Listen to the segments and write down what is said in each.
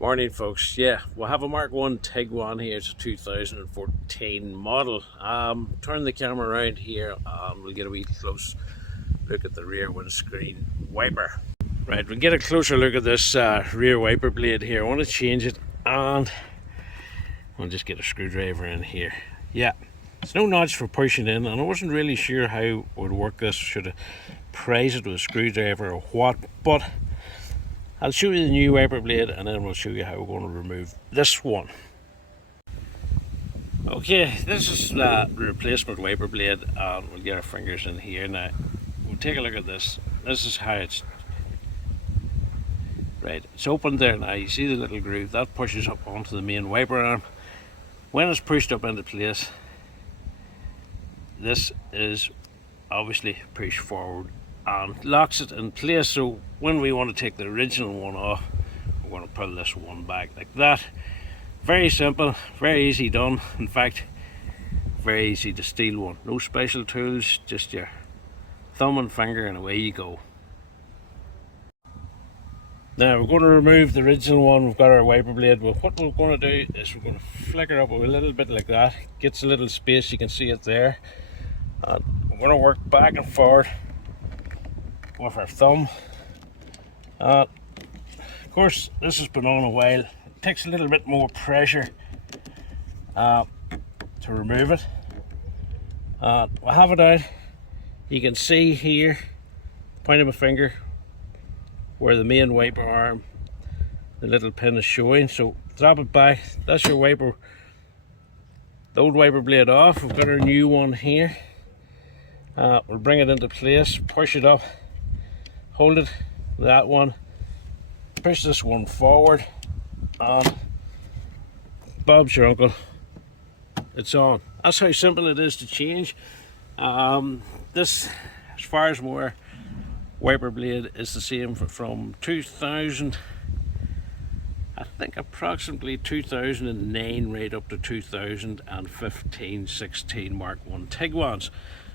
Morning folks, yeah, we'll have a Mark 1 Tiguan here. It's a 2014 model. Turn the camera around here and we'll get a wee close look at the rear windscreen wiper. Right, we'll get a closer look at this rear wiper blade here. I want to change it and I'll just get a screwdriver in here. Yeah, it's no notch for pushing in, and I wasn't really sure how it would work this. Should I prise it with a screwdriver or what, but I'll show you the new wiper blade and then we'll show you how we're going to remove this one. Okay, this is the replacement wiper blade and we'll get our fingers in here now. We'll take a look at this. This is how it's... Right, it's open there now. You see the little groove? That pushes up onto the main wiper arm. When it's pushed up into place, this is obviously pushed forward and locks it in place. So when we want to take the original one off, we're going to pull this one back like that. Very simple, very easy done. In fact, very easy to steal one. No special tools, just your thumb and finger and away you go. Now we're going to remove the original one. We've got our wiper blade. Well, what we're going to do is we're going to flicker up a little bit like that. Gets a little space, you can see it there. And we're going to work back and forward with our thumb. Of course, this has been on a while. It takes a little bit more pressure to remove it. We'll have it out. You can see here, point of my finger, where the main wiper arm, the little pin is showing. So drop it back. That's your wiper, the old wiper blade off. We've got our new one here. We'll bring it into place, push it up, hold it, that one, push this one forward, and Bob's your uncle, it's on. That's how simple it is to change. This, as far as more wiper blade, is the same from 2000, I think approximately 2009 right up to 2015-16 Mark 1 Tiguans.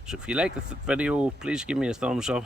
So if you like the video, please give me a thumbs up.